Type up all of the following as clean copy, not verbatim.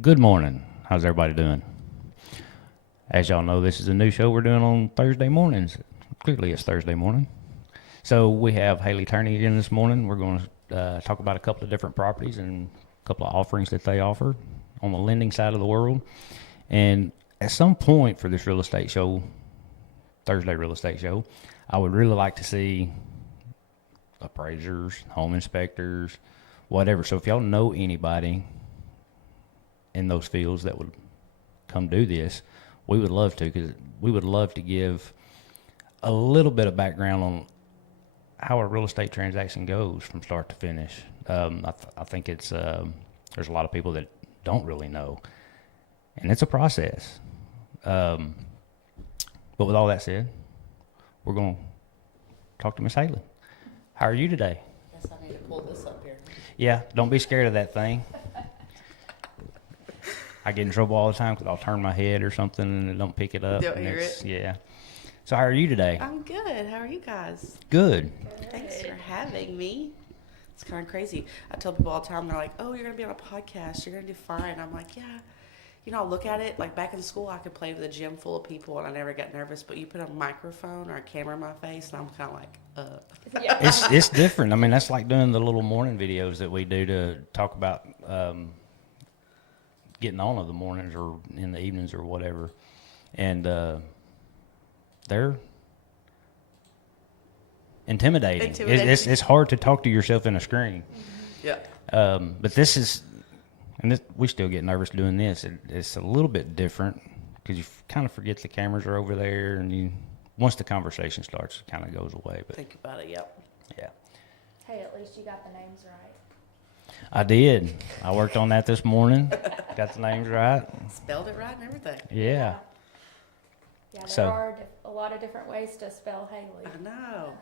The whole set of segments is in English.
Good morning. How's everybody doing? As y'all know, this is a new show we're doing on Thursday mornings. Clearly, it's Thursday morning. So we have Haley Turney again this morning. We're going to talk about a couple of different properties and a couple of offerings that they offer on the lending side of the world. And at some point for this real estate show, Thursday real estate show, I would really like to see appraisers, home inspectors, whatever. So if y'all know anybody in those fields that would come do this, we would love to, because we would love to give a little bit of background on how a real estate transaction goes from start to finish. I think it's there's a lot of people that don't really know, and it's a process. But with all that said, we're going to talk to Miss Haley. How are you today? Guess I need to pull this up here. Yeah, don't be scared of that thing. I get in trouble all the time because I'll turn my head or something and it don't pick it up. Don't hear it? Yeah. So how are you today? I'm good. How are you guys? Good. Thanks for having me. It's kind of crazy. I tell people all the time, they're like, oh, you're going to be on a podcast. You're going to do fine. I'm like, yeah. You know, I look at it, like back in school, I could play with a gym full of people and I never got nervous. But you put a microphone or a camera in my face and I'm kind of like, Yeah. It's different. I mean, that's like doing the little morning videos that we do to talk about getting on of the mornings or in the evenings or whatever. And they're intimidating. It's hard to talk to yourself in a screen. yeah. But this is, and this, we still get nervous doing this. It's a little bit different because you kind of forget the cameras are over there, and you once the conversation starts, it kind of goes away. But Think about it, yep. yeah, Hey, at least you got the names right. I did. I worked on that this morning. Got the names right. Spelled it right and everything. Yeah. Yeah, there So- are a lot of different ways to spell Haley. I know.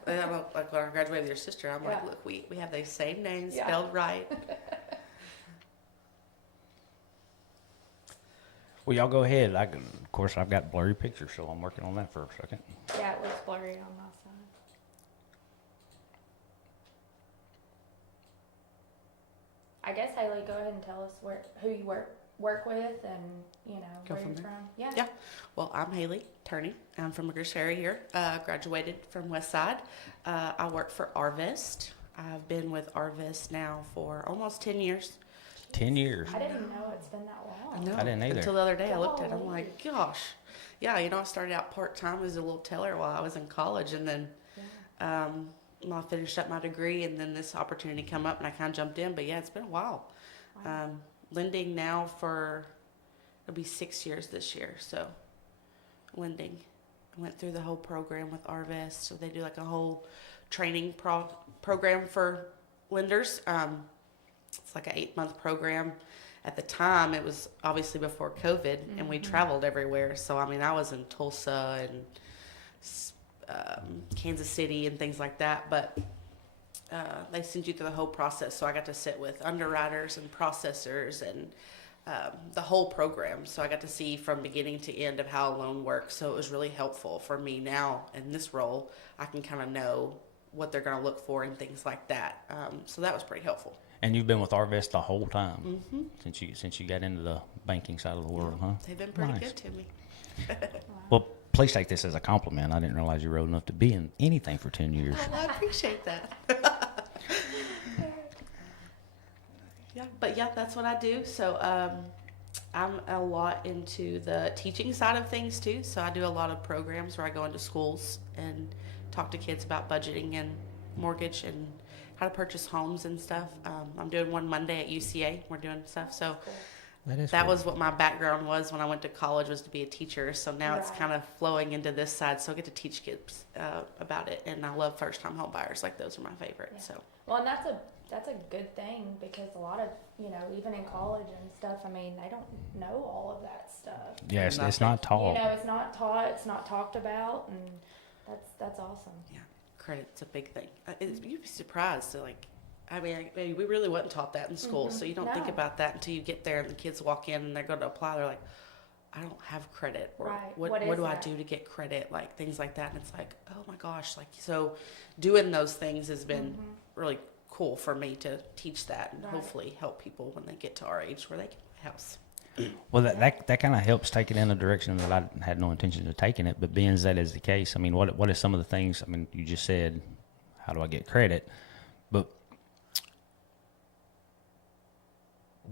Like when I graduated with your sister, I'm like, Yeah. look, we have the same names Yeah. spelled right. Well, y'all go ahead. Of course, I've got blurry pictures, so I'm working on that for a second. Yeah, it looks blurry on my side. I guess Haley, go ahead and tell us who you work with and Go where from you're there. from. Yeah. Yeah. Well, I'm Haley Turney. I'm from McGrew area here. Graduated from West Side. I work for Arvest. I've been with Arvest now for almost 10 years. 10 years. I didn't know it's been that long. I didn't either. Until the other day, I looked at it. I'm like, gosh. Yeah, I started out part-time as a little teller while I was in college. And then I finished up my degree. And then this opportunity came up and I kind of jumped in. But yeah, it's been a while. Wow. Lending now for, it'll be 6 years this year. So lending. I went through the whole program with Arvest. So they do like a whole training program for lenders. It's like an 8-month program. At the time, it was obviously before COVID, and we traveled everywhere. So, I mean, I was in Tulsa and Kansas City and things like that. But they send you through the whole process. So I got to sit with underwriters and processors and the whole program. So I got to see from beginning to end of how a loan works. So it was really helpful for me now in this role. I can kind of know what they're going to look for and things like that. So that was pretty helpful. And you've been with Arvest the whole time since you got into the banking side of the world, huh? They've been pretty Nice. good to me. Well, please take this as a compliment. I didn't realize you were old enough to be in anything for 10 years. Well, I appreciate that. Yeah, that's what I do. So I'm a lot into the teaching side of things too. So I do a lot of programs where I go into schools and talk to kids about budgeting and mortgage and how to purchase homes and stuff. I'm doing one Monday at UCA. We're doing stuff. So that was what my background was when I went to college, was to be a teacher. So now it's Right. kind of flowing into this side. So I get to teach kids about it. And I love first-time home buyers. Like, those are my favorite. Yeah. So Well, and that's a good thing, because a lot of, even in college and stuff, I mean, they don't know all of that stuff. Yeah, it's not taught. It's not taught, it's not talked about, and that's awesome. yeah, credit's a big thing. You'd be surprised to we really wasn't taught that in school. So you don't think No. about that until you get there and the kids walk in and they're going to apply. They're like, I don't have credit, or Right. what What is do I that? do to get credit, like things like that. And it's like, oh my gosh, so doing those things has been really cool for me to teach that and Right. hopefully help people when they get to our age where they can buy a house. Well, that kind of helps take it in a direction that I had no intention of taking it. But being as that is the case, I mean, what are some of the things? I mean, you just said, how do I get credit? But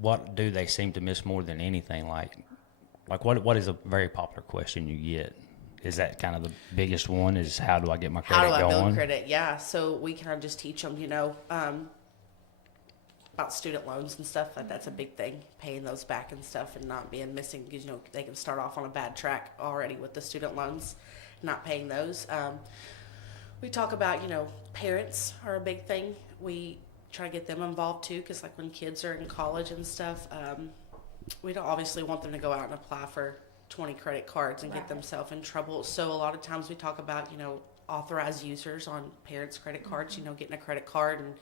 what do they seem to miss more than anything? Like what is a very popular question you get? Is that kind of the biggest one? Is how do I get my credit How do I going? build credit? Yeah. So we kind of just teach them, about student loans and stuff. Like that's a big thing, paying those back and stuff, and not being missing because they can start off on a bad track already with the student loans, not paying those. We talk about parents are a big thing. We try to get them involved too, because like when kids are in college and stuff, we don't obviously want them to go out and apply for 20 credit cards and get themselves in trouble. So a lot of times we talk about authorized users on parents' credit cards. Getting a credit card and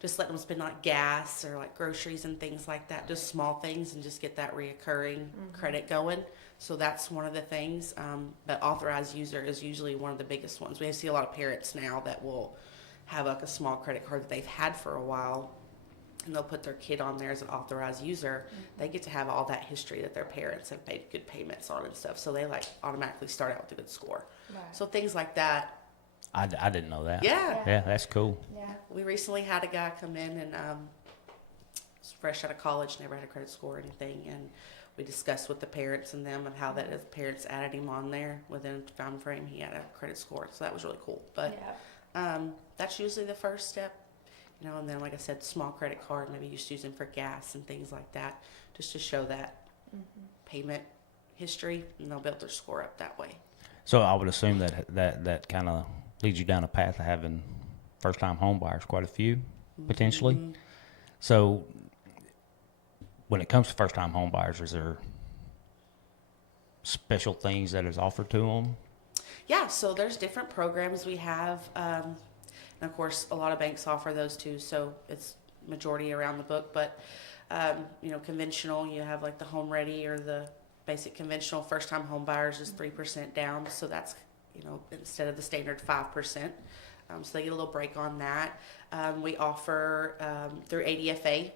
just letting them spend like gas or like groceries and things like that, just small things, and just get that reoccurring credit going. So that's one of the things. But authorized user is usually one of the biggest ones. We see a lot of parents now that will have like a small credit card that they've had for a while, and they'll put their kid on there as an authorized user. They get to have all that history that their parents have made good payments on and stuff. So they like automatically start out with a good score. Right. So things like that. I didn't know that. Yeah. Yeah, that's cool. Yeah. We recently had a guy come in and was fresh out of college, never had a credit score or anything, and we discussed with the parents and them and how that if parents added him on there within a time frame, he had a credit score. So that was really cool. But that's usually the first step, and then like I said, small credit card, maybe just using for gas and things like that, just to show that payment history, and they'll build their score up that way. So I would assume that kind of leads you down a path of having first-time home buyers, quite a few, potentially. So when it comes to first-time home buyers, is there special things that is offered to them? Yeah, so there's different programs we have. And of course, a lot of banks offer those too, so it's majority around the book. But, conventional, you have like the Home Ready or the basic conventional first-time home buyers is 3% down. So that's, instead of the standard 5%. So they get a little break on that. We offer through ADFA,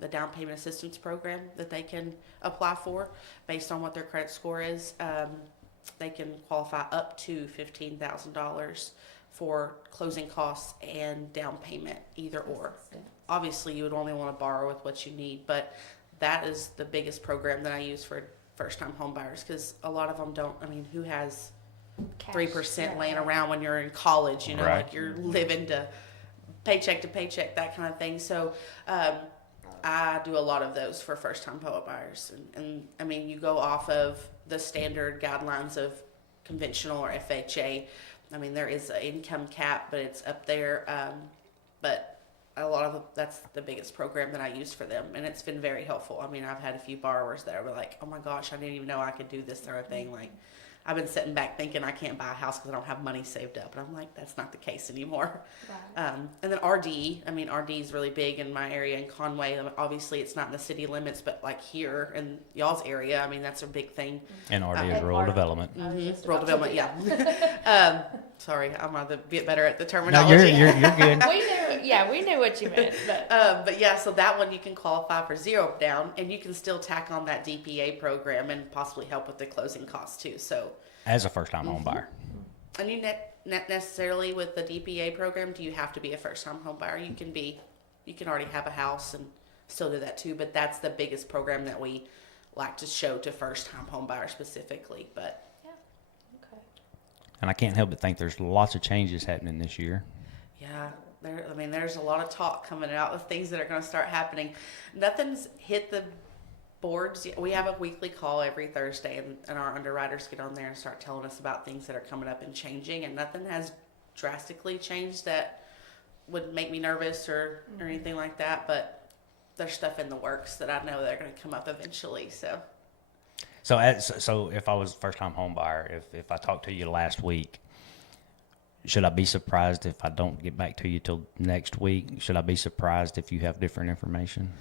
the down payment assistance program that they can apply for based on what their credit score is. They can qualify up to $15,000 for closing costs and down payment, either or. Obviously, you would only want to borrow with what you need, but that is the biggest program that I use for first-time home buyers, because a lot of them don't. I mean, who has 3% laying around when you're in college? Right. Like you're living to paycheck, that kind of thing. So I do a lot of those for first-time home buyers, and I mean, you go off of the standard guidelines of conventional or FHA. I mean, there is an income cap, but it's up there. But a lot of that's the biggest program that I use for them, and it's been very helpful. I mean, I've had a few borrowers that are like, "Oh my gosh, I didn't even know I could do this sort of thing." Like, I've been sitting back thinking I can't buy a house because I don't have money saved up, and I'm like, that's not the case anymore. Right. And then RD, I mean, RD is really big in my area in Conway. Obviously, it's not in the city limits, but like here in y'all's area, I mean, that's a big thing. And RD is rural development. Rural development, yeah. Sorry, I'm going to get better at the No, terminology. you're good. We knew what you meant. But yeah, so that one you can qualify for zero down, and you can still tack on that DPA program and possibly help with the closing costs too. So As a first-time home buyer. and you not necessarily with the DPA program do you have to be a first-time home buyer. You can already have a house and still do that too. But that's the biggest program that we like to show to first-time home buyers specifically. But Okay. And I can't help but think there's lots of changes happening this year. yeah, there's a lot of talk coming out of things that are going to start happening. Nothing's hit the boards yet. We have a weekly call every Thursday, and our underwriters get on there and start telling us about things that are coming up and changing, and nothing has drastically changed that would make me nervous or anything like that, but there's stuff in the works that I know that are going to come up eventually. So if I was a first-time home buyer, if I talked to you last week, should I be surprised if I don't get back to you till next week? Should I be surprised if you have different information?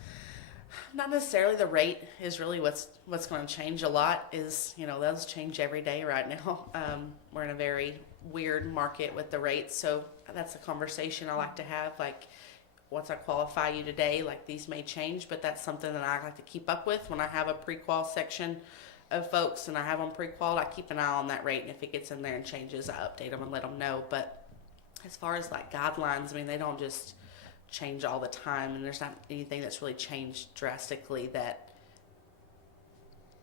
not necessarily. The rate is really what's going to change a lot. Is those change every day right now. We're in a very weird market with the rates, so that's a conversation I like to have. Like, once I qualify you today, like these may change, but that's something that I like to keep up with. When I have a pre-qual section of folks and I have them pre-qual, I keep an eye on that rate, and if it gets in there and changes, I update them and let them know. But as far as like guidelines, I mean, they don't just change all the time, and there's not anything that's really changed drastically that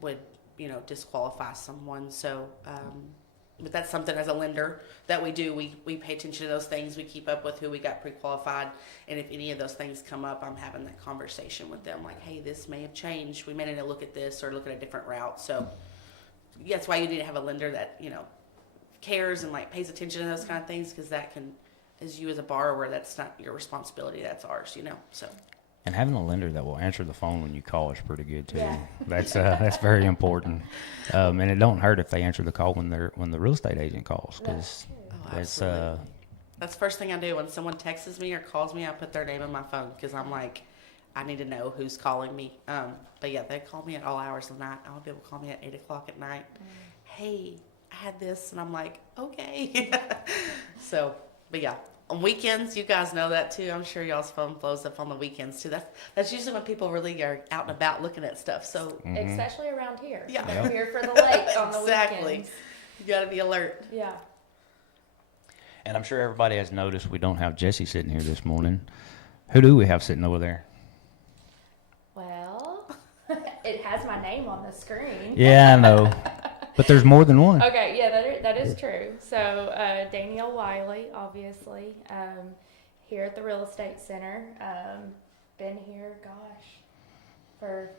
would, you know, disqualify someone. So, but that's something as a lender that we do. We pay attention to those things. We keep up with who we got pre-qualified. And if any of those things come up, I'm having that conversation with them. Like, hey, this may have changed. We may need to look at this or look at a different route. So that's why you need to have a lender that, you know, cares and like pays attention to those kind of things, because that can, as you as a borrower, that's not your responsibility. That's ours, you know, so. And having a lender that will answer the phone when you call is pretty good too. Yeah. That's very important. And it don't hurt if they answer the call when the real estate agent calls, because it's That's the first thing I do when someone texts me or calls me. I put their name in my phone, because I'm like, I need to know who's calling me. But yeah, they call me at all hours of the night. I'll be able to call me at 8 o'clock at night. Hey, I had this, and I'm like, okay. So, but yeah. On weekends, you guys know that too. I'm sure y'all's phone blows up on the weekends too. That's usually when people really are out and about looking at stuff. So Especially around here. Yeah. We're here for the lake on the exactly, weekends. you got to be alert. Yeah. and I'm sure everybody has noticed we don't have Jesse sitting here this morning. Who do we have sitting over there? Well, it has my name on the screen. Yeah, I know. But there's more than one. Okay, yeah, that is true. So, Danielle Wiley, obviously, here at the Real Estate Center. Been here, gosh, for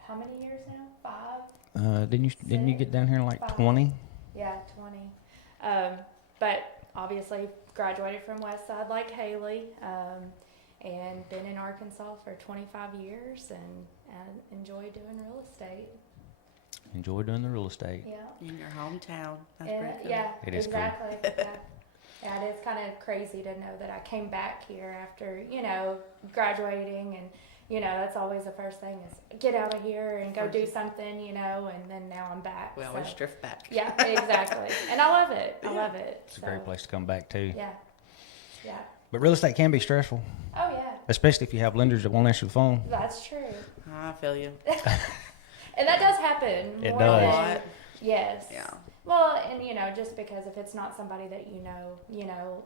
how many years now? 5? Didn't you get down here in like 20? Yeah, 20. But obviously graduated from Westside like Haley, and been in Arkansas for 25 years and enjoy doing real estate. Enjoy doing the real estate. Yeah. In your hometown. That's And, pretty cool. yeah, It is cool. exactly. Yeah. Yeah, it is kind of crazy to know that I came back here after, you know, graduating, and, you know, that's always the first thing is get out of here and go do something, you know, and then now I'm back. We always drift back. Yeah, exactly. And I love it. I love it. It's a great place to come back to. Yeah. Yeah. But real estate can be stressful, Oh, yeah. especially if you have lenders that won't answer the phone. That's true. I feel you. And that does happen. It more does. than- A lot. Yes. Yeah. Well, and you know, just because if it's not somebody that you know,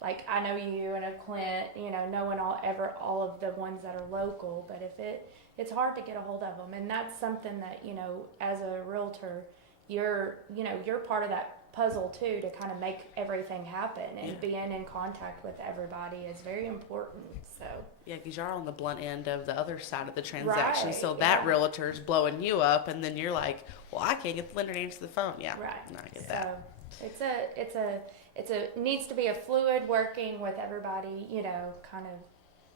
like I know you and a Clint, you know, knowing all of the ones that are local, but if it's hard to get a hold of them, and that's something that, you know, as a realtor, you're part of that puzzle too, to kind of make everything happen, and being in contact with everybody is very important. So Yeah, because you're on the blunt end of the other side of the transaction. Right, So that yeah. realtor's blowing you up, and then you're like, well, I can't get the lender to answer the phone. Yeah, right. no, I get that. So it needs to be a fluid working with everybody, you know, kind of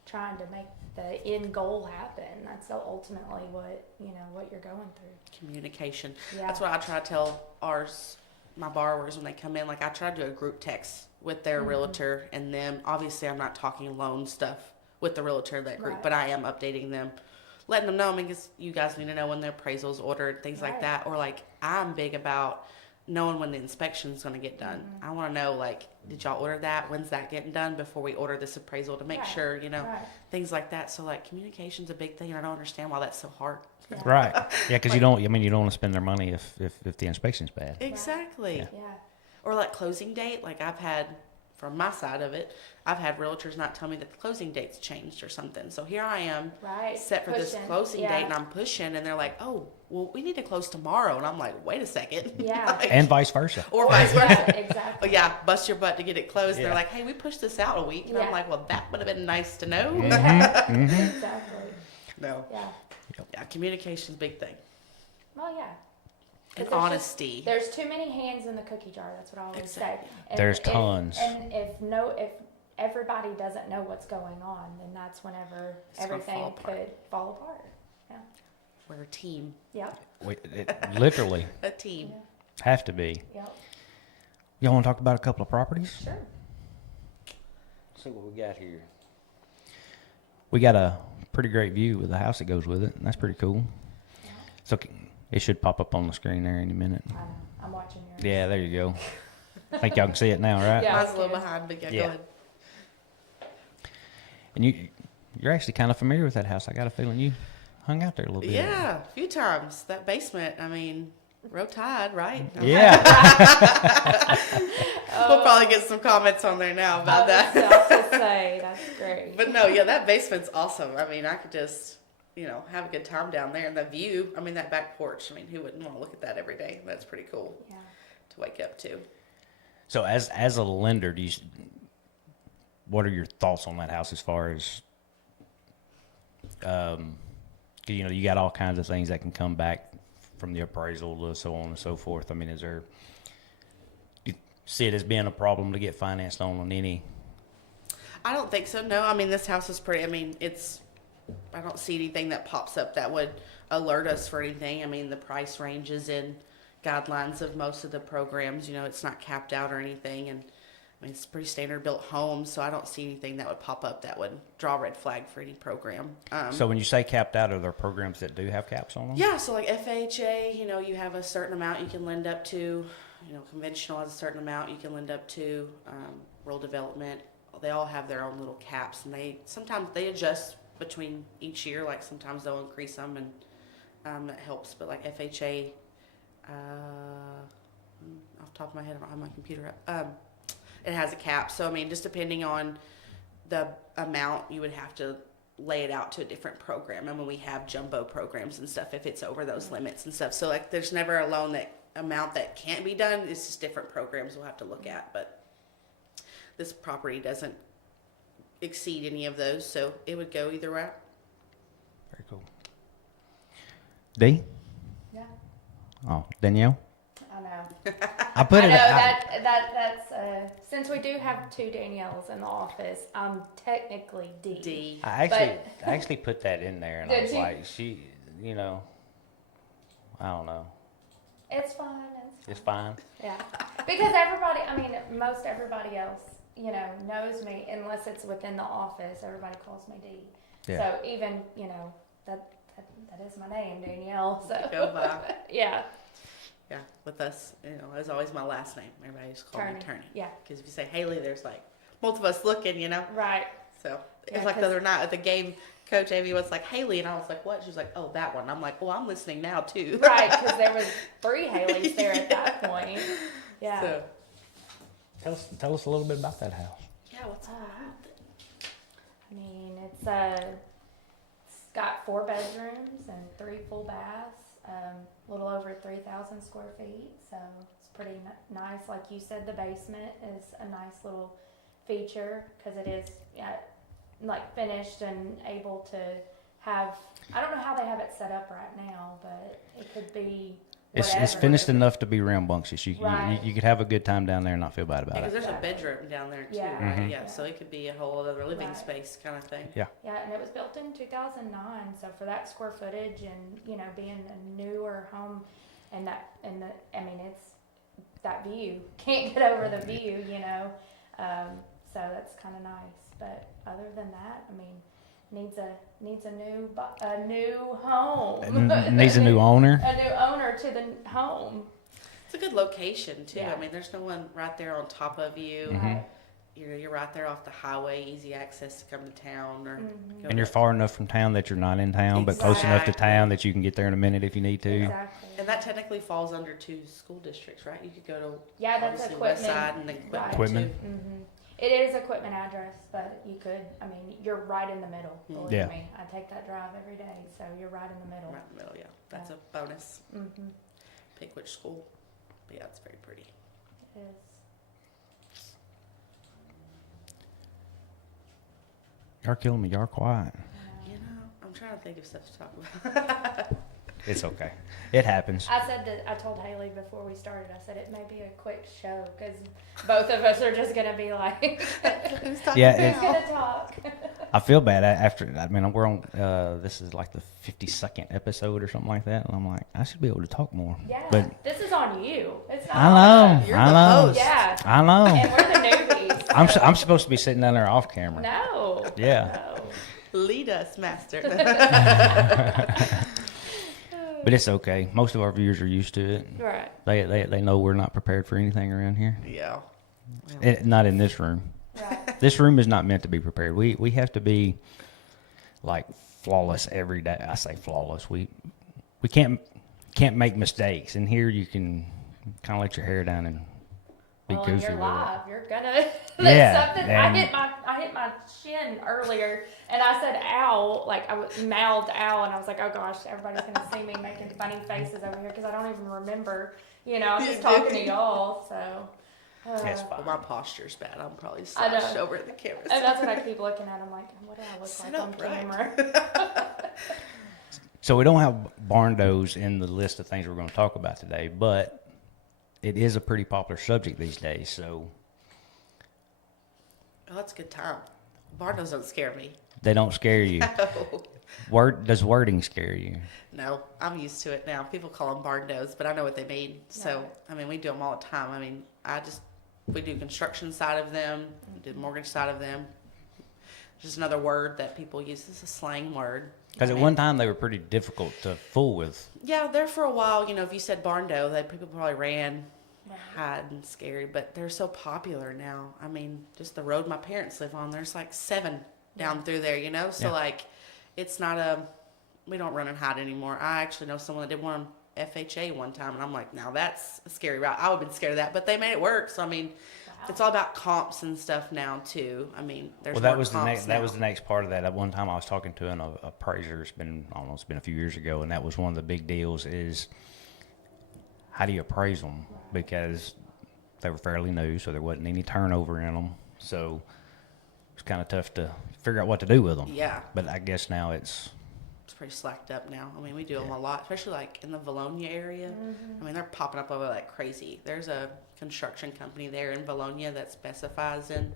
trying to make the end goal happen. That's ultimately what you're going through. Communication. Yeah. That's what I try to tell my borrowers when they come in. Like, I try to do a group text with their realtor and them. Obviously, I'm not talking loan stuff with the realtor of that group, Right. but I am updating them, letting them know. I mean, 'cause you guys need to know when the appraisal's ordered, things like Right. that. Or like, I'm big about knowing when the inspection's going to get done. I want to know, like, did y'all order that? When's that getting done before we order this appraisal, to make Right. sure, you know, Right. things like that. So like, communication's a big thing, and I don't understand why that's so hard. Yeah. Right. Yeah, because you don't want to spend their money if the inspection's bad. Exactly. Yeah. Yeah. Or like closing date, like I've had, from my side of it, I've had realtors not tell me that the closing date's changed or something. So here I am, Right. set for this Pushing. closing Yeah. date, and I'm pushing, and they're like, oh, well, we need to close tomorrow. And I'm like, wait a second. Yeah. Like, And vice versa. or vice versa. Yeah, exactly. But yeah, bust your butt to get it closed. And Yeah. they're like, hey, we pushed this out a week. And Yeah. I'm like, well, that would have been nice to know. Exactly. No. Yeah. Yeah, communication's a big thing. Well, yeah. And 'Cause honesty. There's too many hands in the cookie jar. That's what I always Exactly. say. And There's if- tons. And if everybody doesn't know what's going on, then that's whenever It's gonna everything fall apart. could fall apart. Yeah. We're a team. Yep. Literally A team. Yeah. have to be. Yep. Y'all want to talk about a couple of properties? Sure. Let's see what we got here. We got a pretty great view with the house that goes with it, and that's pretty cool. Yeah. So it should pop up on the screen there any minute. I know. I'm watching yours. Yeah, there you go. I think y'all can see it now, right? Yeah. Mine's a little behind, but yeah, Yeah. go ahead. And you're actually kind of familiar with that house. I got a feeling you hung out there a little bit. Yeah, a few times. That basement, I mean, Row Tide, right? Yeah. We'll probably get some comments on there now about that. I was about to say, that's great. But no, yeah, that basement's awesome. I mean, I could just, have a good time down there. And the view, I mean, that back porch, I mean, who wouldn't want to look at that every day? That's pretty cool Yeah. to wake up to. So as a lender, what are your thoughts on that house as far as, you got all kinds of things that can come back from the appraisal to so on and so forth. I mean, do you see it as being a problem to get financed on any? I don't think so. No, I mean, this house is pretty, I mean, I don't see anything that pops up that would alert us for anything. I mean, the price range is in guidelines of most of the programs. It's not capped out or anything. And I mean, it's a pretty standard built home, so I don't see anything that would pop up that would draw a red flag for any program. So when you say capped out, are there programs that do have caps on them? Yeah, so like FHA, you have a certain amount you can lend up to. Conventional has a certain amount you can lend up to. Rural development, they all have their own little caps, and sometimes they adjust between each year. Like sometimes they'll increase them, and that helps. But like FHA, off the top of my head, I don't have my computer up. It has a cap. So, I mean, just depending on the amount, you would have to lay it out to a different program. I mean, we have jumbo programs and stuff if it's over those limits and stuff. So, like, there's never a loan amount that can't be done. It's just different programs we'll have to look at. But this property doesn't exceed any of those, so it would go either way. Very cool. D? Yeah. Oh, Danielle? I know. I put I it. know that's since we do have two Danielles in the office, I'm technically D. D. I actually put that in there, and I was like, I don't know. It's fine. It's fine. Yeah, because everybody, I mean, most everybody else, knows me unless it's within the office. Everybody calls me D. Yeah. So even, that is my name, Danielle. So Go by. Yeah. Yeah, with us, it's always my last name. Everybody just calls me Turney. Yeah. Because if you say Haley, there's like both of us looking, Right. So Yeah, it's like the other night at the game, Coach Amy was like, Haley, and I was like, what? She was like, oh, that one. I'm like, well, I'm listening now too. Right, because there was 3 Haleys there at that point. Yeah. So, Tell us a little bit about that house. yeah, what's all about? I mean, it's got 4 bedrooms and 3 full baths. A little over 3,000 square feet, so it's pretty nice. Like you said, the basement is a nice little feature because it is like finished and able to have. I don't know how they have it set up right now, but it could be. It's finished enough to be rambunctious. You could have a good time down there and not feel bad about Because it. there's a bedroom down there too, Yeah. right? Mhm. Yeah, so it could be a whole other living Right. space kind of thing. Yeah. Yeah, and it was built in 2009, so for that square footage and being a newer home, and it's that view. Can't get over the view, so that's kind of nice. But other than that, I mean, needs a new home. Needs a new owner. A new owner to the home. It's a good location too. Yeah. I mean, there's no one right there on top of you. Mhm. Right. You're right there off the highway, easy access to come to town or. Mhm. go And you're to- far enough from town that you're not in town, but close enough to Exactly. town that you can get there in a minute if you need to. Exactly. And that technically falls under 2 school districts, right? You could go to Yeah, that's obviously West equipment. Side and then Equipment Right. Equipment. too. Mm-hmm. It is equipment address, but you could. I mean, you're right in the middle. Believe Yeah. me, I take that drive every day, so you're right in the middle. Right in the middle, yeah. That's a bonus. Mm-hmm. Pick which school. But yeah, it's very pretty. It is. You're killing me. You're quiet. I'm trying to think of stuff to talk about. It's okay. It happens. I told Haley before we started. I said it may be a quick show because both of us are just gonna be like, Who's talking Yeah, who's now? gonna talk? I feel bad after. I mean, we're on. This is like the 52nd episode or something like that, and I'm like, I should be able to talk more. Yeah, But this is on you. It's not. I on know. us. You're I the know. host. Yeah, I know. and we're the newbies. I'm supposed to be sitting down there off camera. No. Yeah. No. Lead us, master. But it's okay. Most of our viewers are used to it. Right. They know we're not prepared for anything around here. Yeah. Well, Not in this room. Right. This room is not meant to be prepared. We have to be like flawless every day. I say flawless. We can't make mistakes. And here you can kind of let your hair down and be Well, goofy and you're with live. it. You're gonna. Yeah, That's something. and- I hit my shin earlier, and I said "ow," like I mouthed "ow," and I was like, "Oh gosh, everybody's gonna see me making funny faces over here because I don't even remember." You know, I'm just talking to y'all. So. That's Well, fine. my posture's bad. I'm probably I know. slouched over at the camera. And that's what I keep looking at. I'm like, what do I look Sit like on up right. camera? So we don't have barn doors in the list of things we're going to talk about today, but it is a pretty popular subject these days. So Oh, that's a good time. Barnos don't scare me. they don't scare you. No. Does wording scare you? No, I'm used to it now. People call them barnos, but I know what they mean. So, Right. I mean, we do them all the time. I mean, we do construction side of them, we do mortgage side of them. Just another word that people use. It's a slang word. Because I at mean, one time they were pretty difficult to fool with. Yeah, there for a while, if you said barn dough, people probably ran, Right. hide, and scared. But they're so popular now. I mean, just the road my parents live on, there's like 7 down through there, So, Yeah. it's not we don't run and hide anymore. I actually know someone that did one on FHA one time, and I'm like, now that's a scary route. I would have been scared of that, but they made it work. So, I mean, it's all about comps and stuff now, too. I mean, there's Well, that more was the comps next. That now. was the next part of that. At one time, I was talking to an appraiser. It's been a few years ago, and that was one of the big deals. Is how do you appraise them? Because they were fairly new, so there wasn't any turnover in them. So it's kind of tough to figure out what to do with them. Yeah. But I guess now it's Pretty slacked up now. I mean, we do them Yeah. a lot, especially like in the Valonia area. I mean, they're popping up over like crazy. There's a construction company there in Valonia that specifies in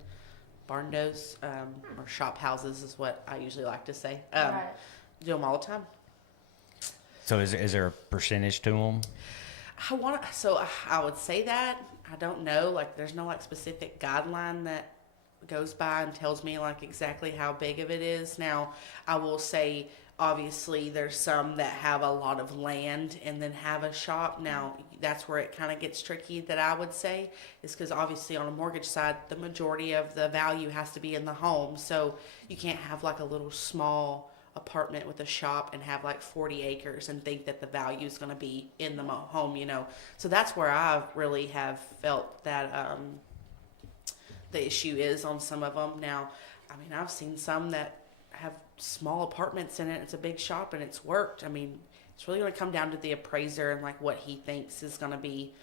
barn doors, or shop houses is what I usually like to say. Right. Do them all the time. so. Is there a percentage to them? I would say that. I don't know. Like, there's no like specific guideline that goes by and tells me like exactly how big of it is. Now, I will say, obviously, there's some that have a lot of land and then have a shop. Now, that's where it kind of gets tricky, that I would say, is because obviously on a mortgage side, the majority of the value has to be in the home. So you can't have like a little small apartment with a shop and have like 40 acres and think that the value is going to be in the home, So that's where I really have felt that the issue is on some of them. Now, I mean, I've seen some that have small apartments in it. It's a big shop and it's worked. I mean, it's really going to come down to the appraiser and like what he thinks is going to be,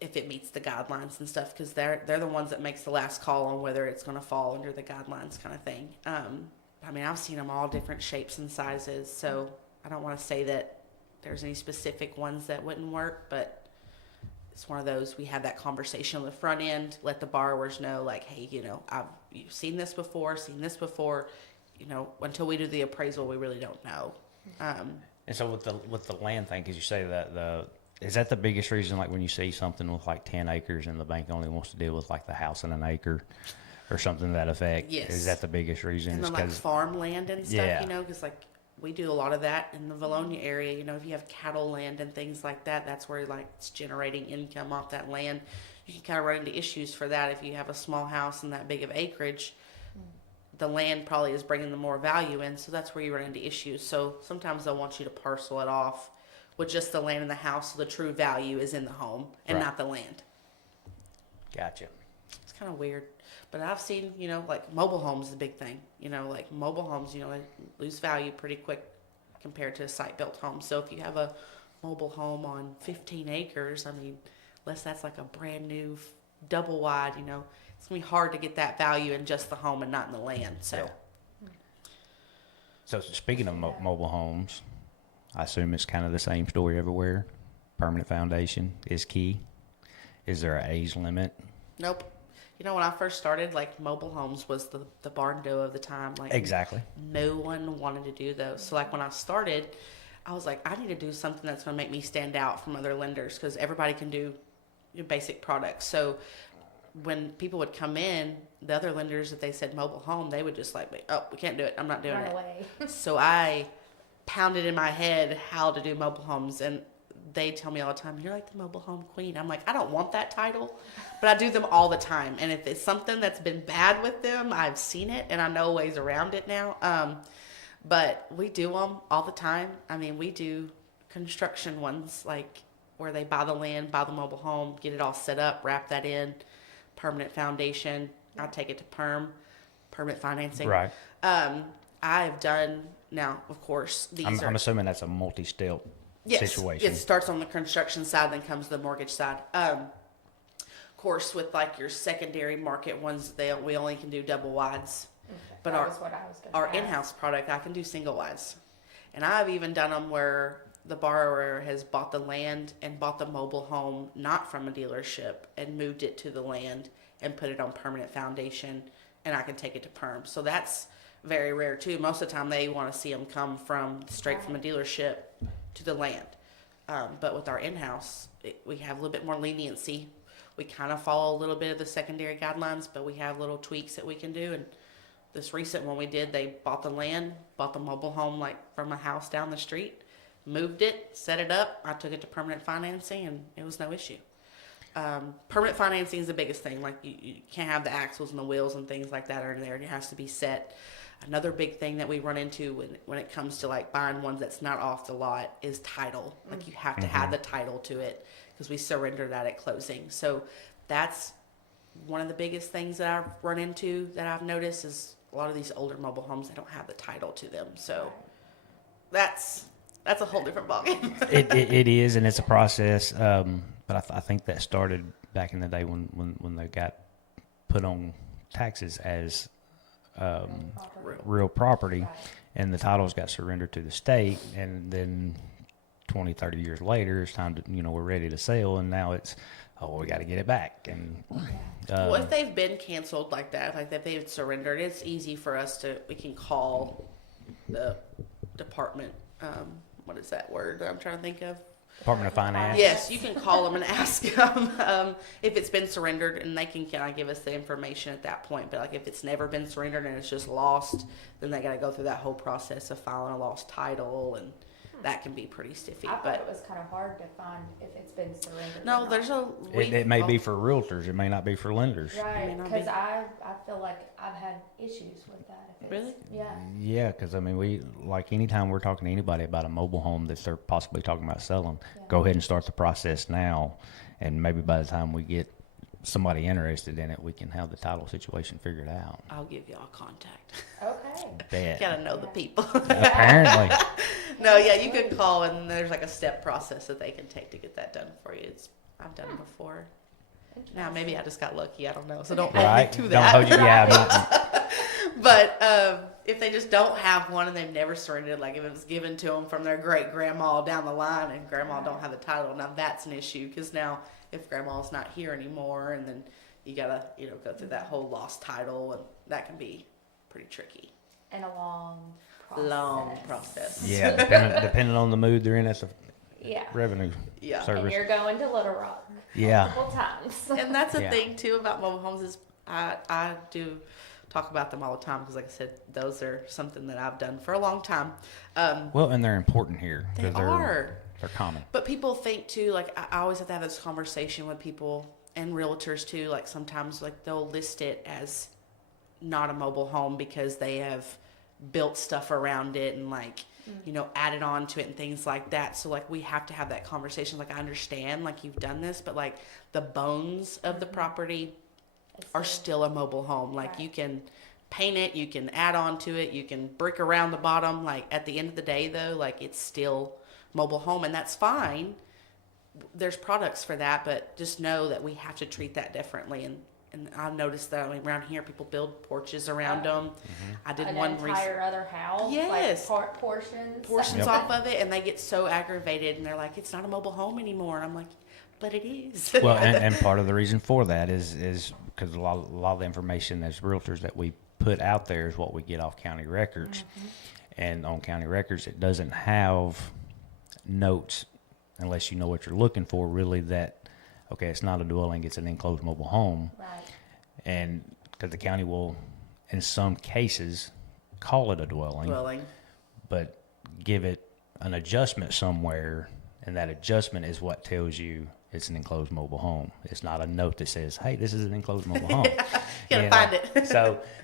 if it meets the guidelines and stuff, because they're the ones that makes the last call on whether it's going to fall under the guidelines kind of thing. I mean, I've seen them all different shapes and sizes, so I don't want to say that there's any specific ones that wouldn't work, but it's one of those, we have that conversation on the front end, let the borrowers know, like, hey, you've seen this before, until we do the appraisal, we really don't know. And so with the land thing, because you say that is that the biggest reason? Like when you see something with like 10 acres and the bank only wants to deal with like the house and an acre, or something to that effect? Yes. Is that the biggest reason? And then like farmland and stuff, Yeah. because like we do a lot of that in the Valonia area. If you have cattle land and things like that, that's where like it's generating income off that land. You can kind of run into issues for that if you have a small house and that big of acreage. The land probably is bringing the more value in, so that's where you run into issues. So sometimes they'll want you to parcel it off with just the land and the house, so the true value is in the home and Right. not the land. Gotcha. It's kind of weird. But I've seen, like mobile homes is a big thing. Like mobile homes, they lose value pretty quick compared to a site-built home. So if you have a mobile home on 15 acres, I mean, unless that's like a brand new double wide, it's going to be hard to get that value in just the home and not in the land. So So speaking of mobile homes, I assume it's kind of the same story everywhere. Permanent foundation is key. Is there an age limit? nope. When I first started, like mobile homes was the barn dough of the time. Like Exactly. no one wanted to do those. So like when I started, I was like, I need to do something that's going to make me stand out from other lenders, because everybody can do basic products. So when people would come in, the other lenders, if they said mobile home, they would just like, oh, we can't do it. I'm not doing Run it. away. So I pounded in my head how to do mobile homes, and they tell me all the time, you're like the mobile home queen. I'm like, I don't want that title, but I do them all the time. And if it's something that's been bad with them, I've seen it and I know ways around it now. But we do them all the time. I mean, we do construction ones, like where they buy the land, buy the mobile home, get it all set up, wrap that in, permanent foundation. I take it to permanent financing. Right. I've done now, of course, these I'm assuming that's a multi-step situation. It starts on the construction side, then comes the mortgage side. Of course, with like your secondary market ones, we only can do double wides. Okay. But That was what I was gonna our ask. in-house product, I can do single wides. And I've even done them where the borrower has bought the land and bought the mobile home not from a dealership and moved it to the land and put it on permanent foundation, and I can take it to perm. So that's very rare too. Most of the time they want to see them come straight from a dealership to the land. But with our in-house, we have a little bit more leniency. We kind of follow a little bit of the secondary guidelines, but we have little tweaks that we can do. And this recent one we did, they bought the land, bought the mobile home like from a house down the street, moved it, set it up. I took it to permanent financing, and it was no issue. Permanent financing is the biggest thing. Like you can't have the axles and the wheels and things like that are in there. It has to be set. Another big thing that we run into when it comes to like buying ones that's not off the lot is title. Like you have to have the title to it because we surrender that at closing. So that's one of the biggest things that I've run into that I've noticed is a lot of these older mobile homes, they don't have the title to them. So that's a whole different ballgame. It is, and it's a process. But I think that started back in the day when they got put on taxes as real property, and the titles got surrendered to the state, and then 20, 30 years later, it's time to, we're ready to sell, and now it's, we got to get it back. And well, if they've been canceled like that, like if they've surrendered, it's easy for us we can call the department, what is that word that I'm trying to think of? Department of Finance. Yes, you can call them and ask them if it's been surrendered, and they can kind of give us the information at that point. But like if it's never been surrendered and it's just lost, then they got to go through that whole process of filing a lost title, and that can be pretty stiffy. I thought But it was kind of hard to find if it's been surrendered. no, or there's not. It may be for realtors. It may not be for lenders. Right, may not because be. I feel like I've had issues with that. If it's, Really? Yeah. Yeah, because we like anytime we're talking to anybody about a mobile home that they're possibly talking about selling, go ahead and start the process now, and maybe by the time we get somebody interested in it, we can have the title situation figured out. I'll give y'all contact. Okay. Bet. Gotta know the people. Apparently. No, yeah, you can call, and there's like a step process that they can take to get that done for you. I've done it before. Now maybe I just got lucky. I don't know. So don't hold me Right? to Don't that. hold you. Yeah, I'm not, But if they just don't have one and they've never surrendered, like if it was given to them from their great grandma down the line and grandma don't have the title, now that's an issue because now if grandma's not here anymore, and then you gotta go through that whole lost title, and that can be pretty tricky. And a long process. yeah, depending on the mood they're in at the Yeah. revenue Yeah. service. And you're going to Little Rock Yeah. multiple times. And that's the Yeah. thing too about mobile homes is I do talk about them all the time because, like I said, those are something that I've done for a long time. Well, and they're important here. They 'cause are. They're common. But people think too, like I always have to have this conversation with people and realtors too. Like sometimes like they'll list it as not a mobile home because they have built stuff around it and like, added on to it and things like that. So like we have to have that conversation. Like I understand like you've done this, but like the bones of the property are still a mobile home. Like Right. you can paint it, you can add on to it, you can brick around the bottom. Like at the end of the day though, like it's still mobile home, and that's fine. There's products for that, but just know that we have to treat that differently. And I've noticed that around here, people build porches around them. I did An one entire other house. Yes. Like portions. portions off of it, and they get so aggravated, and they're like, "It's not a mobile home anymore." And I'm like, "But it is." Well, and part of the reason for that is because a lot of the information as realtors that we put out there is what we get off county records. And on county records, it doesn't have notes unless you know what you're looking for, really, that, okay, it's not a dwelling, it's an enclosed mobile home. Right. And because the county will, in some cases, call it a dwelling, Dwelling. but give it an adjustment somewhere And that adjustment is what tells you it's an enclosed mobile home. It's not a note that says, hey, this is an enclosed mobile home. You gotta find it.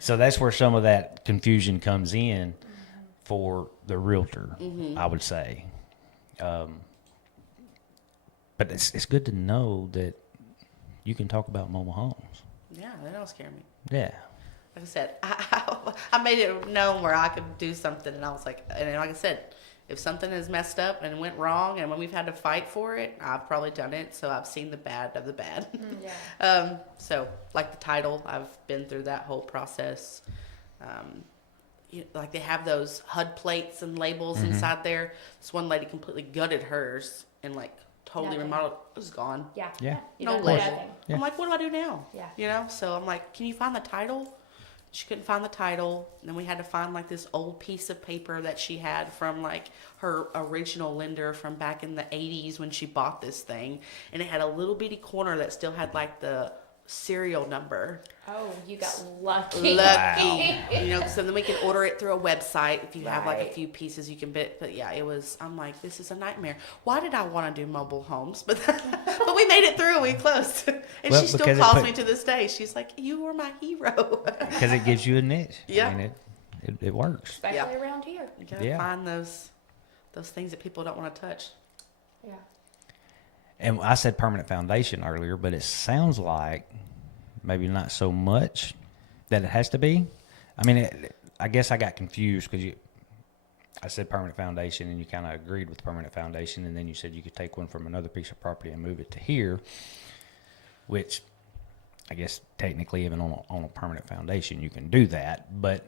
So that's where some of that confusion comes in for the realtor, I would say. But it's good to know that you can talk about mobile homes. Yeah, that don't scare me. Yeah. Like I said, I made it known where I could do something, and I was like, and like I said, if something is messed up and went wrong, and when we've had to fight for it, I've probably done it, so I've seen the bad of the bad. Yeah. So like the title, I've been through that whole process. Like they have those HUD plates and labels inside there. This one lady completely gutted hers and like totally Nothing. remodeled. It was gone. Yeah. Yeah. You No don't do label. nothing. Yeah. I'm like, what do I do now? Yeah. So I'm like, can you find the title? She couldn't find the title. And then we had to find like this old piece of paper that she had from like her original lender from back in the 80s when she bought this thing. And it had a little bitty corner that still had like the serial number. Oh, you got lucky. Lucky. So then we can order it through a website if you have like a Right. few pieces you can bit. But yeah, I'm like, this is a nightmare. Why did I want to do mobile homes? But we made it through and we closed. And Well, she still because it calls put- me to this day. She's like, you were my hero. Because it gives you a niche. Yeah. I mean, it works. Especially Yeah. around here. You gotta Yeah. find those things that people don't want to touch. Yeah. And I said permanent foundation earlier, but it sounds like maybe not so much that it has to be. I mean, I guess I got confused because I said permanent foundation and you kind of agreed with permanent foundation, and then you said you could take one from another piece of property and move it to here, which I guess technically even on a permanent foundation you can do that, but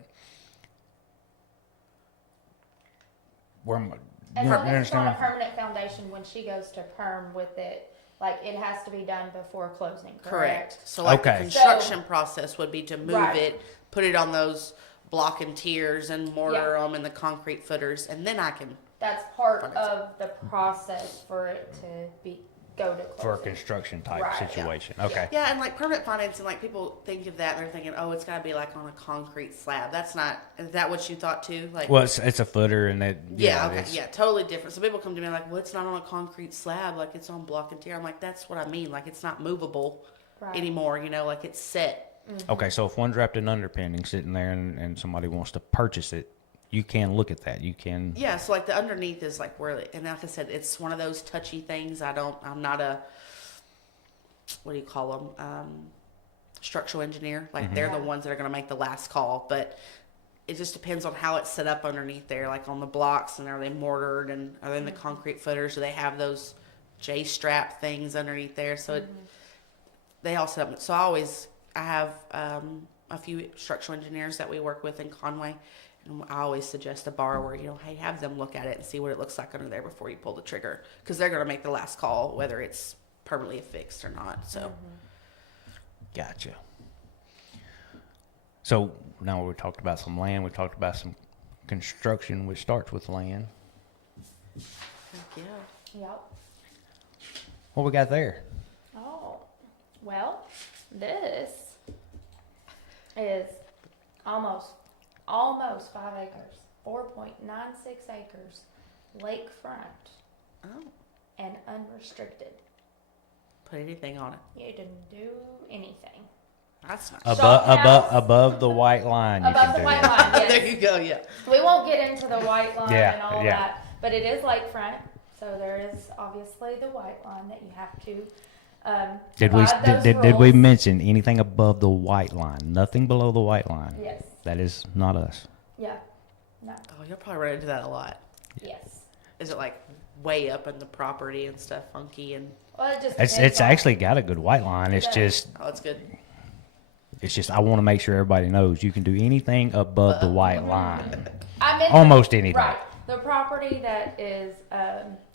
where am I? As you long as it's on a understand? permanent foundation, when she goes to perm with it, like it has to be done before closing, correct? So like Okay. the construction process would be to move Right. it, put it on those block and tiers and mortar Yeah. them and the concrete footers, and then I can. That's part Permits. of the process for it to go to closing. For a construction type Right. situation. Yeah. Okay. Yeah, and like permanent financing, like people think of that and they're thinking, oh, it's got to be like on a concrete slab. That's not. Is that what you thought too? Like. Well, it's a footer, and that. Yeah, okay, it's- yeah, totally different. So people come to me like, well, it's not on a concrete slab, like it's on block and tier. I'm like, that's what I mean. Like it's not movable Right. anymore, like it's set. Okay, so if one's wrapped in underpinning sitting there and somebody wants to purchase it, you can look at that. You can. Yeah, so like the underneath is like where, and like I said, it's one of those touchy things. I'm not a, what do you call them? Structural engineer. Like they're the ones that are going to make the last call, but it just depends on how it's set up underneath there, like on the blocks, and are they mortared and are they in the concrete footers? Do they have those J-strap things underneath there? So they all set up. So I have a few structural engineers that we work with in Conway. And I always suggest a borrower, hey, have them look at it and see what it looks like under there before you pull the trigger. Because they're going to make the last call, whether it's permanently affixed or not. So, Gotcha. So now we talked about some land. We talked about some construction, which starts with land. yeah. Yep. What we got there? Oh, well, this is almost 5 acres, 4.96 acres, lakefront, Oh, and unrestricted. put anything on it. You didn't do anything. That's nice. Above the white line. You Above can the do white that. line, There yes. you go, yeah. We won't get into the white line Yeah, and all yeah. that, but it is lakefront, so there is obviously the white line that you have to Did we abide those did we rules. mention anything above the white line? Nothing below the white line. Yes. That is not us. Yeah. No. Oh, you'll probably run into that a lot. Yes. Is it like way up in the property and stuff, funky and, Well, it just It's depends on- actually got a good white line. It's It does. just oh, it's good. I want to make sure everybody knows you can do anything above the white line. I meant Almost anything. Right. The property that is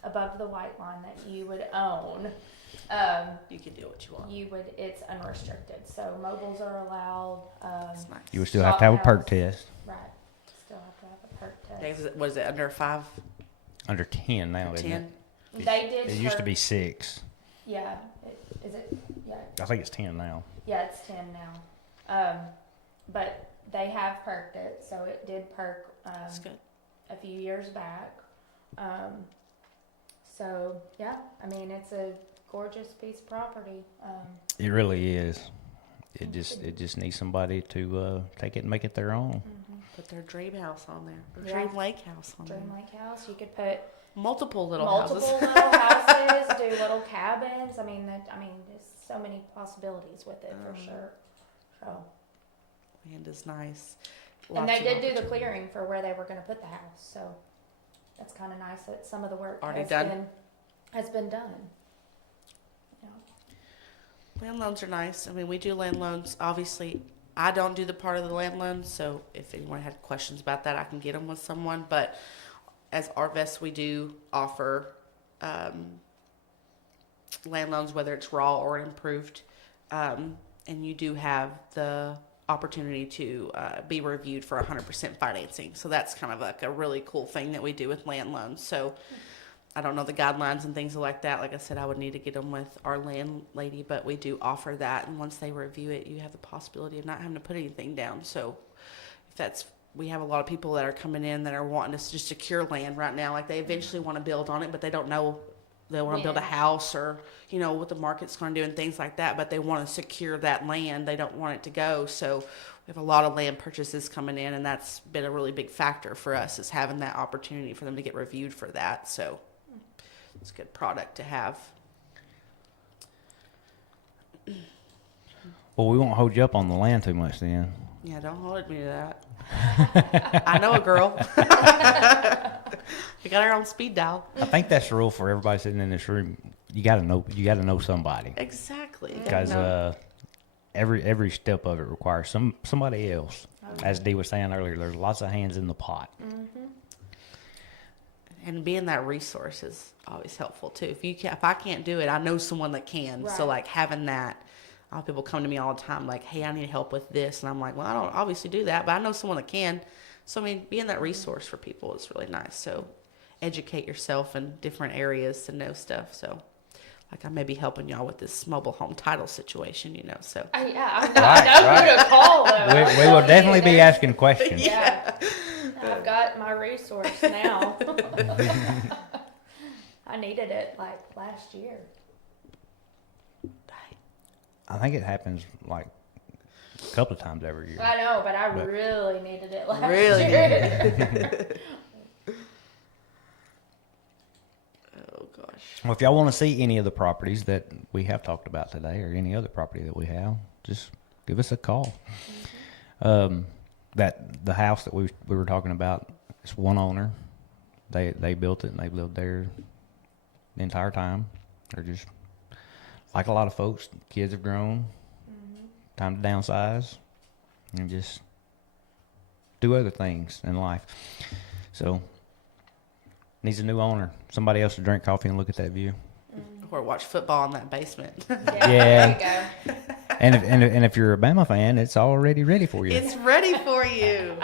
above the white line that you would own, You can do what you want. it's unrestricted. So mobiles are allowed. That's nice. You would still have to have a perk Shop test. Right. Still have to have a perk test. Dave, was it under 5, Under 10 now, isn't 10? it? They did. It used to perk- be 6. Yeah. Is it? Yeah. I think it's 10 now. Yeah, it's 10 now. But they have perked it, so it did perk That's good. a few years back. So yeah, I mean, it's a gorgeous piece of property. It really is. It just needs somebody to take it and make it their own. Put their dream house on there. Or Yeah. Dream Lake house on Dream there. Lake House. You could put Multiple little multiple houses. little houses, do little cabins. I mean, there's so many possibilities with it for sure. So, Land is nice. and Lots they of did do the opportunity. clearing for where they were going to put the house. So that's kind of nice that some of the work Already has done? been done. Yeah. Land loans are nice. I mean, we do land loans. Obviously, I don't do the part of the land loans, so if anyone had questions about that, I can get them with someone. But as Arvest, we do offer land loans, whether it's raw or improved. And you do have the opportunity to be reviewed for 100% financing. So that's kind of like a really cool thing that we do with land loans. So I don't know the guidelines and things like that. Like I said, I would need to get them with our landlady, but we do offer that. And once they review it, you have the possibility of not having to put anything down. So if that's, we have a lot of people that are coming in that are wanting to just secure land right now. Like they eventually want to build on it, but they don't know they want to build a house or, you know, what the market's going to do and things like that. But they want to secure that land. They don't want it to go. So we have a lot of land purchases coming in, and that's been a really big factor for us, is having that opportunity for them to get reviewed for that. So it's a good product to have. Well, we won't hold you up on the land too much then. Yeah, don't hold me to that. I know a girl. We got our own speed dial. I think that's the rule for everybody sitting in this room. You got to know somebody, Exactly. because every step of it requires somebody else. As Dee was saying earlier, there's lots of hands in the pot. And being that resource is always helpful too. If I can't do it, I know someone that can. So Right. like having that, a lot of people come to me all the time like, hey, I need help with this. And I'm like, well, I don't obviously do that, but I know someone that can. So, I mean, being that resource for people is really nice. So educate yourself in different areas to know stuff. So like I may be helping y'all with this mobile home title situation, you know, so. I know Right. who to call though. We will definitely be asking questions. Yeah. I've got my resource now. I needed it like last year. I think it happens like a couple of times every year. I know, but I really needed it last Really year. Oh, gosh. Well, if y'all want to see any of the properties that we have talked about today, or any other property that we have, just give us a call. That the house that we were talking about, it's one owner. They built it and they've lived there the entire time. They're just like a lot of folks. Kids have grown. Time to downsize and just do other things in life. So needs a new owner. Somebody else to drink coffee and look at that view. Or watch football in that basement. Yeah. There you go. And if you're a Bama fan, it's already ready for you. It's ready for you.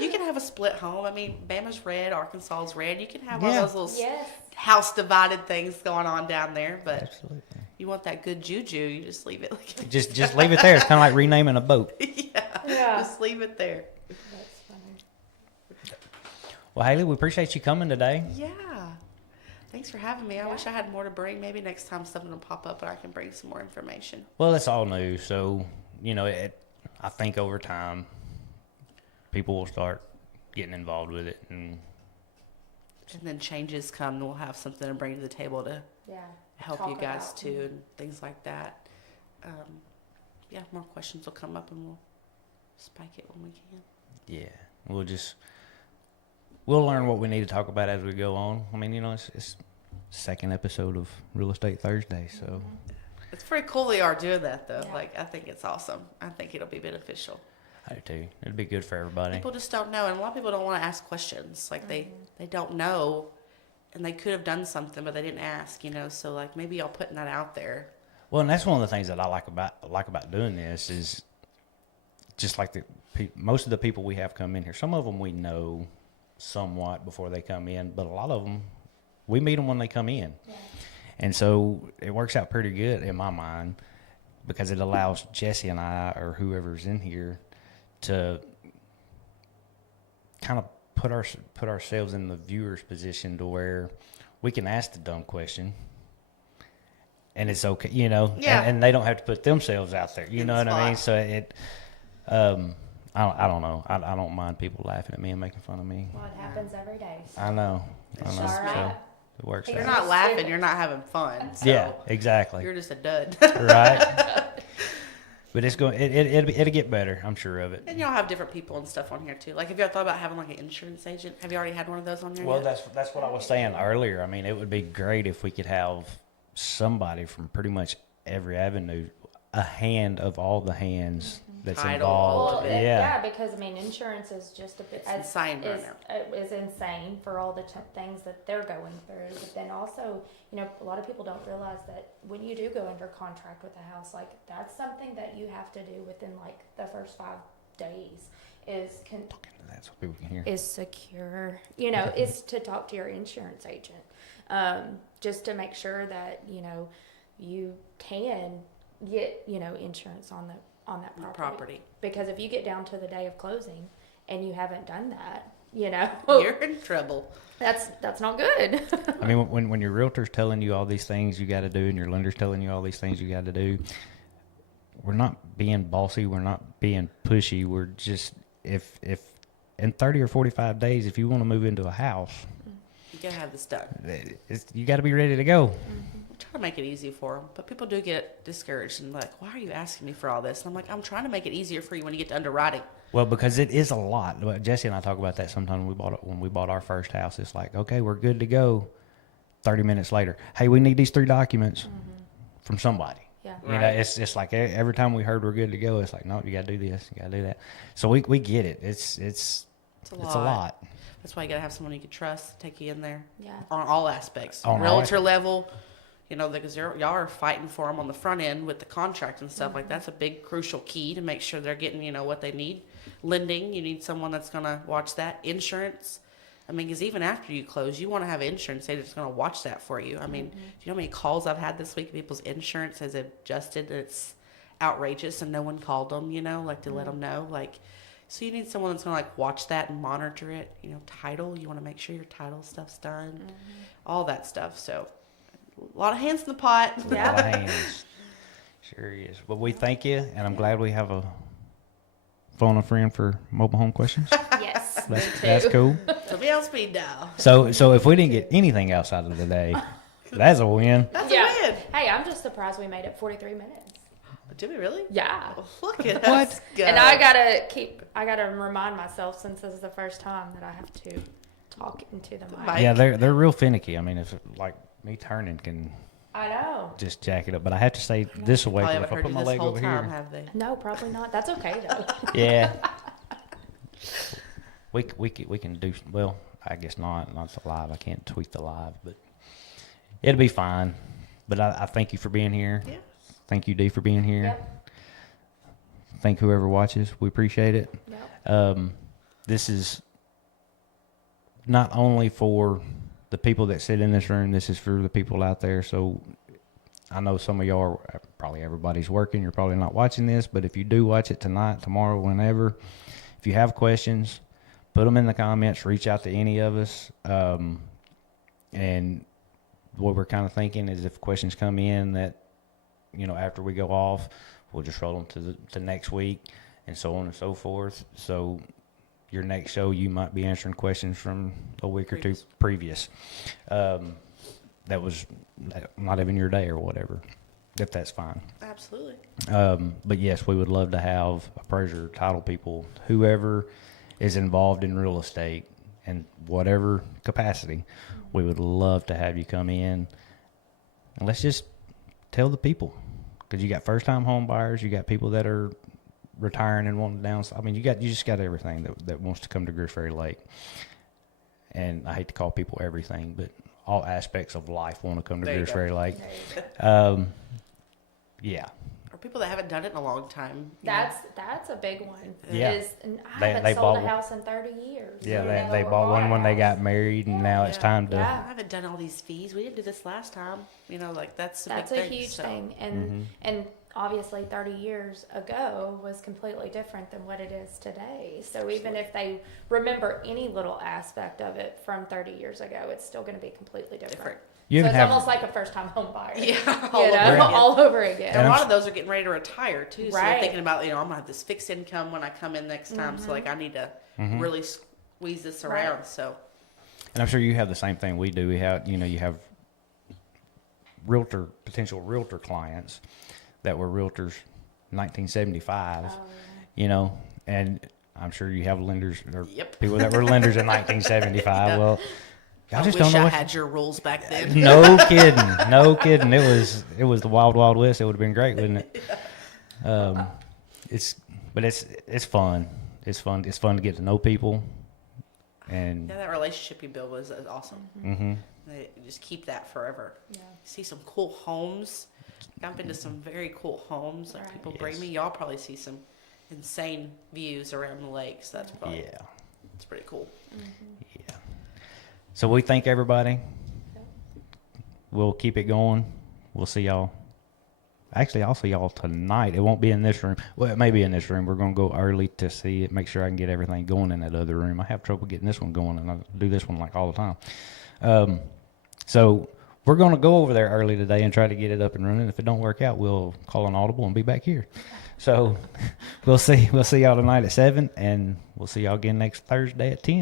You can have a split home. I mean, Bama's red, Arkansas's red. You can have one of those little Yes. house divided things going on down there. But Absolutely. you want that good juju, you just leave it like Just leave it there. It's kind of like renaming a boat. Yeah. Just leave it there. That's funny. Well, Haley, we appreciate you coming today. Yeah. Thanks for having me. I wish I had more to bring. Maybe next time something will pop up and I can bring some more information. Well, it's all new, so I think over time people will start getting involved with it, and then changes come, and we'll have something to bring to the table to help Talk you guys about. too, and things like that. More questions will come up, and we'll spike it when we can. yeah, we'll learn what we need to talk about as we go on. I mean, it's second episode of Real Estate Thursday, so It's pretty cool they are doing that, though. Yeah. Like, I think it's awesome. I think it'll be beneficial. I do too. It'd be good for everybody. People just don't know, and a lot of people don't want to ask questions. Like, they don't know, and they could have done something, but they didn't ask, So, like, maybe y'all putting that out there. Well, and that's one of the things that I like about doing this is just like most of the people we have come in here. Some of them we know somewhat before they come in, but a lot of them we meet them when they come in, and so it works out pretty good in my mind because it allows Jesse and I or whoever's in here to kind of put ourselves in the viewer's position to where we can ask the dumb question, and it's okay, you know, Yeah. and they don't have to put themselves out there. You In know the what I mean? spot. So I don't know. I don't mind people laughing at me and making fun of me. Well, it happens every day. So. I know. It's I know. just All So right. it works If If you're out. not laughing, you're not having fun. So Yeah, exactly. You're just a dud. Right. But it's going. It'll get better. I'm sure of it. And y'all have different people and stuff on here too. Like, have y'all thought about having like an insurance agent? Have you already had one of those on here Well, yet? that's what I was saying earlier. I mean, it would be great if we could have somebody from pretty much every avenue, a hand of all the hands that's Title, all involved. of Well, it. Yeah. because I mean, insurance is just a bit It's insane right is insane for all the things that they're going through. But then also, you know, a lot of people don't realize that when you do go under contract with a house, like that's something that you have to do within like the first 5 days. That's what people can hear. Is secure, you know, is to talk to your insurance agent, just to make sure that, you know, you can get, you know, insurance on that property. Because if you get down to the day of closing and you haven't done that, you know, You're in trouble. that's not good. I mean, when your realtor's telling you all these things you got to do, and your lender's telling you all these things you got to do, we're not being bossy. We're not being pushy. We're just if in 30 or 45 days, if you want to move into a house, You gotta have this done. you got to be ready to go. I'm trying to make it easy for them, but people do get discouraged and like, why are you asking me for all this? And I'm like, I'm trying to make it easier for you when you get to underwriting. Well, because it is a lot. Well, Jesse and I talk about that sometimes when we bought our first house. It's like, okay, we're good to go. 30 minutes later, hey, we need these 3 documents from somebody. Yeah. You know, Right. it's like every time we heard we're good to go, it's like, no, you got to do this, you got to do that. So we get it. It's It's a a lot. That's why you gotta have someone you can trust, take you in there Yeah. on all aspects, On all realtor level. You know, because y'all are fighting for them on the front end with the contract and stuff. Like that's a big crucial key to make sure they're getting, you know, what they need. Lending, you need someone that's gonna watch that. Insurance, I mean, because even after you close, you want to have insurance agent that's gonna watch that for you. I mean, do you know how many calls I've had this week? People's insurance has adjusted. It's outrageous, and no one called them. You know, like to let them know, like. So you need someone that's gonna like watch that and monitor it. You know, title. You want to make sure your title stuff's done, all that stuff. So. A lot of hands in the pot. A lot of hands. Sure is. But we thank you, and I'm glad we have a phone a friend for mobile home questions. Yes. That's cool. Somebody else speed dial. So if we didn't get anything else out of the day, that's a win. That's Yeah. a win. Hey, I'm just surprised we made it 43 minutes. Did we really? Yeah. Look at What? us go. And I gotta remind myself, since this is the first time, that I have to talk into the mic. mic. Yeah, they're real finicky. I mean, if like me turning can I know. just jack it up, but I have to say this away. Probably If haven't I heard put you my this leg whole over time, here, have they? No, probably not. That's okay though. yeah, we can do well. I guess not the live. I can't tweet the live, but it'll be fine. But I thank you for being here. Yeah. Thank you, Dee, for being here. Yep. Thank whoever watches. We appreciate it. Yep. This is not only for the people that sit in this room. This is for the people out there. So I know some of y'all are, probably everybody's working. You're probably not watching this, but if you do watch it tonight, tomorrow, whenever, if you have questions, put them in the comments. Reach out to any of us. And what we're kind of thinking is if questions come in that, you know, after we go off, we'll just roll them to next week and so on and so forth. So your next show, you might be answering questions from a week or two previous. That was not even your day or whatever, if that's fine. Absolutely. But yes, we would love to have appraiser, title people, whoever is involved in real estate in whatever capacity. We would love to have you come in and let's just tell the people, because you got first-time home buyers, you got people that are retiring and wanting to down. I mean, you just got everything that wants to come to Greers Ferry Lake. And I hate to call people everything, but all aspects of life want to come to There you Greers go. Ferry Lake. There you go. Yeah. Or people that haven't done it in a long time. you know. That's a big one. Yeah. And I They haven't sold bought a one. house in 30 years. Yeah, you they, know, they or bought one a when they house. got married, and now it's Yeah. time to. Yeah. I haven't done all these fees. We didn't do this last time. You know, like that's a That's big a thing. huge So, thing, Mm-hmm. and obviously 30 years ago was completely different than what it is today. So even if they remember any little aspect of it from 30 years ago, it's still going to be completely different. You So even it's have, almost like a first-time home buyer. Yeah, You know, all over again. And a lot of those are getting ready to retire too. So they're Right. thinking about, I'm gonna have this fixed income when I come in next time. So like I need to really squeeze this around. Right. So and I'm sure you have the same thing we do. We have, you have potential realtor clients that were realtors 1975, and I'm sure you have lenders or people that were lenders in 1975. Yeah. Well, I just wish don't know I had your rules back then. No kidding. No kidding. It was the wild, wild west. It would have been great, wouldn't it? It's fun. It's fun. It's fun to get to know people. And Yeah, that relationship you build was awesome. They just keep that forever. Yeah. See some cool homes. I've been to some very cool homes. Like people bring me. Y'all probably see some insane views around the lakes. That's probably it's pretty cool. yeah. So we thank everybody. We'll keep it going. We'll see y'all. Actually, I'll see y'all tonight. It won't be in this room. Well, it may be in this room. We're going to go early to see it, make sure I can get everything going in that other room. I have trouble getting this one going, and I do this one like all the time. So we're going to go over there early today and try to get it up and running. If it don't work out, we'll call an audible and be back here. So we'll see y'all tonight at 7, and we'll see y'all again next Thursday at 10.